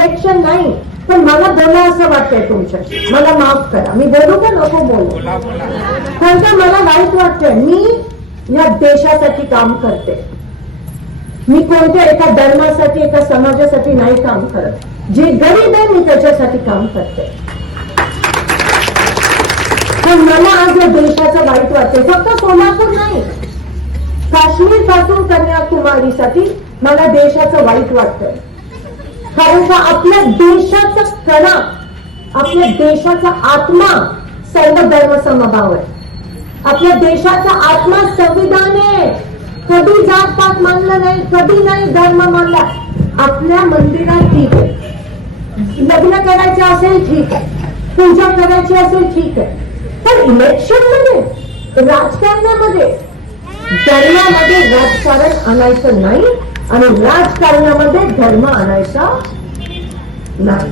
Election नाही, पण मला बोला असं वाटतंय तुमच्याशी. मला माफ करा, मी बोलू का नको बोलू? कारण का मला वाईट वाटतंय. मी या देशासाठी काम करते. मी कोणत्या एका धर्मासाठी एका समाजासाठी नाही काम करत. जे गरीब आहे मी त्याच्यासाठी काम करते. पण मला आज या देशाचं वाईट वाटतंय. फक्त सोलापूर नाही, काश्मीर पासून कन्याकुमारीसाठी मला देशाचं वाईट वाटतंय. कारण का आपल्या देशाचा कणा, आपल्या देशाचा आत्मा सर्व धर्म समभाव आहे. आपल्या देशाचा आत्मा संविधान आहे. कधी जात पात मानलं नाही, कधी नाही धर्म मानला. आपल्या मंदिरात ठीक आहे, लग्न करायचं असेल ठीक आहे, पूजा करायची असेल ठीक आहे, पण इलेक्शन मध्ये, राजकारणामध्ये, धर्मामध्ये राजकारण आणायचं नाही आणि राजकारणामध्ये धर्म आणायचा नाही.